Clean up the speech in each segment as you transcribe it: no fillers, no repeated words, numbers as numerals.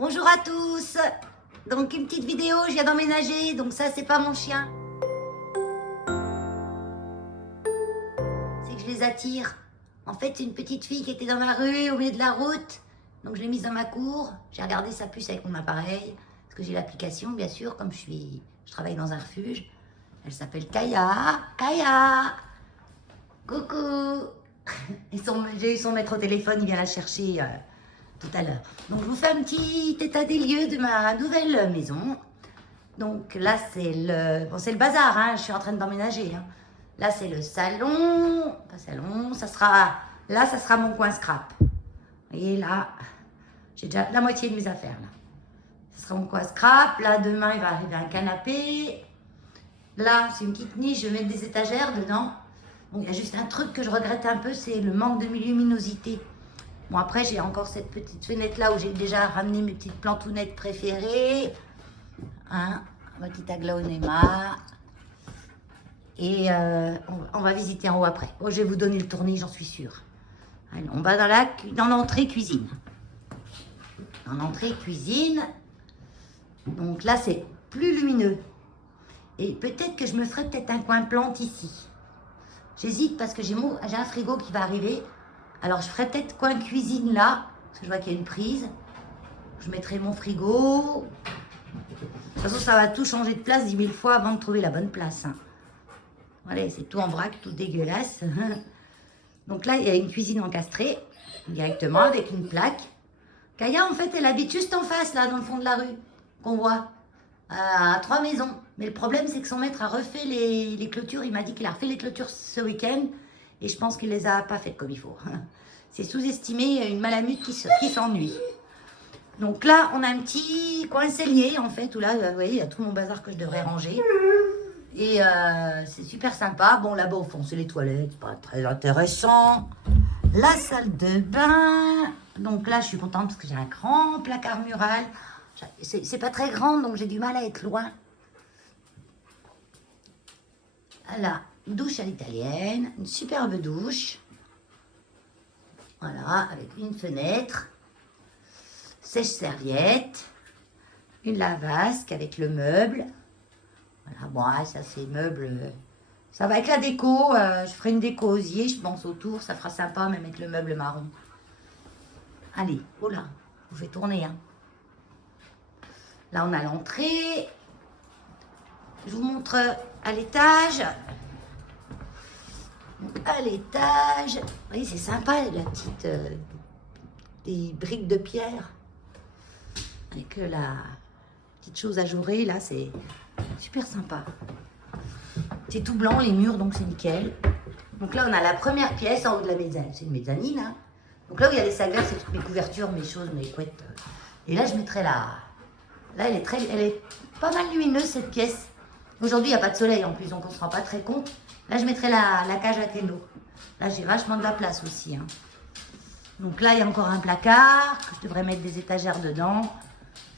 Bonjour à tous. Donc une petite vidéo, je viens d'emménager, donc ça c'est pas mon chien. C'est que je les attire. En fait c'est une petite fille qui était dans la rue, au milieu de la route. Donc je l'ai mise dans ma cour, j'ai regardé sa puce avec mon appareil. Parce que j'ai l'application bien sûr, comme je travaille dans un refuge. Elle s'appelle Kaya. Kaya, coucou. J'ai eu son maître au téléphone, il vient la chercher tout à l'heure. Donc je vous fais un petit état des lieux de ma nouvelle maison. Donc là c'est le bazar, hein, je suis en train d'emménager. Hein. Là c'est le salon, pas salon, ça sera mon coin scrap. Et là, j'ai déjà la moitié de mes affaires là. Ça sera mon coin scrap. Là demain il va arriver un canapé. Là c'est une petite niche, je vais mettre des étagères dedans. Bon, il y a juste un truc que je regrette un peu, c'est le manque de luminosité. Bon, après, j'ai encore cette petite fenêtre là où j'ai déjà ramené mes petites plantounettes préférées. Hein, ma petite aglaonema. Et on va visiter en haut après. Oh, je vais vous donner le tournis, j'en suis sûre. Allez, on va dans l'entrée cuisine. Dans l'entrée cuisine. Donc là, c'est plus lumineux. Et peut-être que je me ferai peut-être un coin plante ici. J'hésite parce que j'ai un frigo qui va arriver. Alors, je ferai peut-être coin cuisine là, parce que je vois qu'il y a une prise. Je mettrai mon frigo. De toute façon, ça va tout changer de place 10 000 fois avant de trouver la bonne place. Hein. Voilà, c'est tout en vrac, tout dégueulasse. Donc là, il y a une cuisine encastrée, directement, avec une plaque. Kaya, en fait, elle habite juste en face, là, dans le fond de la rue, qu'on voit, à 3 maisons. Mais le problème, c'est que son maître a refait les clôtures. Il m'a dit qu'il a refait les clôtures ce week-end. Et je pense qu'il les a pas faites comme il faut. C'est sous-estimé une malamute qui s'ennuie. Donc là, on a un petit coin cellier, en fait, où là, vous voyez, il y a tout mon bazar que je devrais ranger. Et c'est super sympa. Bon, là-bas, au fond, c'est les toilettes. Pas très intéressant. La salle de bain. Donc là, je suis contente parce que j'ai un grand placard mural. C'est pas très grand, donc j'ai du mal à être loin. Voilà, douche à l'italienne, une superbe douche. Voilà, avec une fenêtre, sèche-serviette, une lavasque avec le meuble. Voilà, bon, ça c'est meuble. Ça va avec la déco. Je ferai une déco osier, je pense, autour. Ça fera sympa, même avec le meuble marron. Allez, oh là, je vous fais tourner. Hein. Là, on a l'entrée. Je vous montre à l'étage. À l'étage. Vous voyez, c'est sympa, la petite... des briques de pierre. Avec la petite chose ajourée, là, c'est super sympa. C'est tout blanc, les murs, donc c'est nickel. Donc là, on a la première pièce en haut de la mezzanine. C'est une mezzanine, hein. Donc là où il y a les salles vertes, c'est toutes mes couvertures, mes choses, mes couettes. Et là, je mettrai la... Là, elle est pas mal lumineuse, cette pièce. Aujourd'hui, il n'y a pas de soleil en plus, donc on ne se rend pas très compte. Là, je mettrai la cage à télo. Là, j'ai vachement de la place aussi. Hein. Donc là, il y a encore un placard, que je devrais mettre des étagères dedans.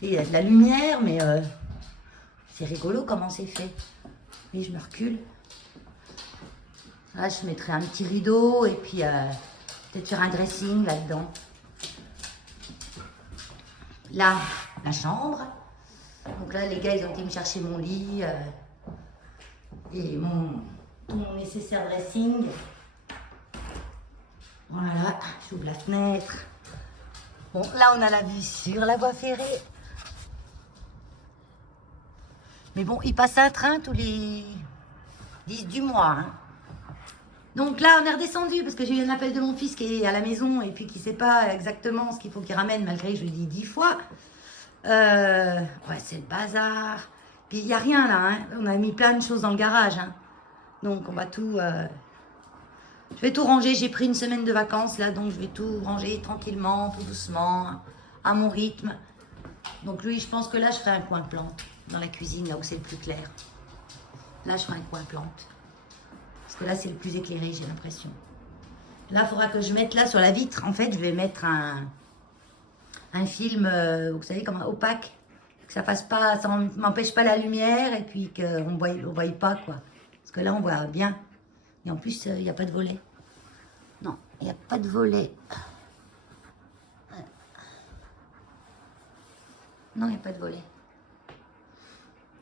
Et il y a de la lumière, mais c'est rigolo comment c'est fait. Oui, je me recule. Là, je mettrai un petit rideau et puis peut-être faire un dressing là-dedans. Là, la chambre. Donc là, les gars, ils ont été me chercher mon lit et tout mon nécessaire dressing. Voilà, j'ouvre la fenêtre. Bon, là, on a la vue sur la voie ferrée. Mais bon, il passe un train tous les 10 du mois. Hein. Donc là, on est redescendu parce que j'ai eu un appel de mon fils qui est à la maison et puis qui ne sait pas exactement ce qu'il faut qu'il ramène, malgré que je lui dis 10 fois. Ouais, c'est le bazar. Puis il n'y a rien là. Hein. On a mis plein de choses dans le garage. Hein. Donc on va tout... Je vais tout ranger. J'ai pris une semaine de vacances là, donc je vais tout ranger tranquillement, tout doucement, à mon rythme. Donc lui, je pense que là, je ferai un coin plante dans la cuisine, là où c'est le plus clair. Là, je ferai un coin plante. Parce que là, c'est le plus éclairé, j'ai l'impression. Là, il faudra que je mette là sur la vitre. En fait, je vais mettre un film, vous savez, comme un opaque. Que ça fasse pas, ça m'empêche pas la lumière et puis qu'on ne voie pas, quoi. Parce que là, on voit bien. Et en plus, il n'y a pas de volet. Non, il n'y a pas de volet. Non, il n'y a pas de volet.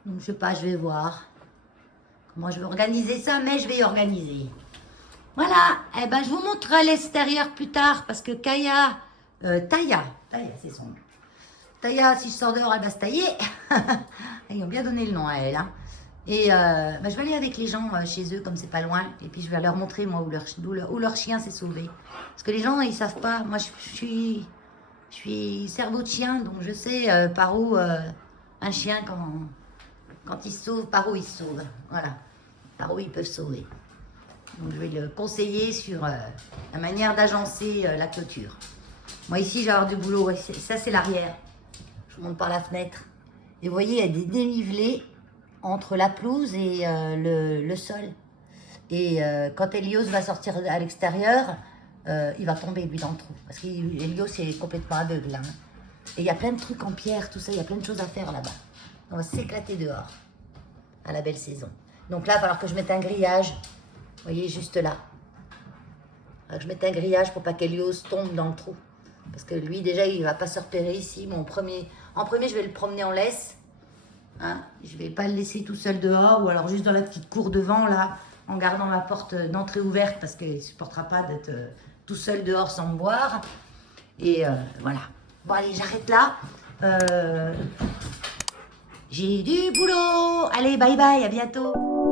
Donc, je sais pas, je vais voir comment je vais organiser ça, mais je vais y organiser. Voilà, eh ben, je vous montrerai l'extérieur plus tard, parce que Taya, c'est son nom. Taya, si je sors dehors, elle va se tailler. Ils ont bien donné le nom à elle. Hein. Et bah, je vais aller avec les gens chez eux, comme c'est pas loin. Et puis je vais leur montrer, moi, où leur chien s'est sauvé. Parce que les gens, ils savent pas. Moi, je suis cerveau de chien, donc je sais par où un chien, quand il se sauve, par où il se sauve. Voilà, par où ils peuvent sauver. Donc je vais le conseiller sur la manière d'agencer la clôture. Moi, ici, je vais avoir du boulot. Ça, c'est l'arrière. Je monte par la fenêtre. Et vous voyez, il y a des dénivelés entre la pelouse et le sol. Et quand Elios va sortir à l'extérieur, il va tomber, lui, dans le trou. Parce qu'Elios est complètement aveugle. Hein. Et il y a plein de trucs en pierre, tout ça. Il y a plein de choses à faire là-bas. On va s'éclater dehors à la belle saison. Donc là, il va falloir que je mette un grillage. Vous voyez, juste là. Il va que je mette un grillage pour pas qu'Elios tombe dans le trou. Parce que lui, déjà, il ne va pas se repérer ici. En premier, je vais le promener en laisse. Hein, je ne vais pas le laisser tout seul dehors ou alors juste dans la petite cour devant, là, en gardant ma porte d'entrée ouverte parce qu'il ne supportera pas d'être tout seul dehors sans me boire. Et voilà. Bon, allez, j'arrête là. J'ai du boulot. Allez, bye bye, à bientôt.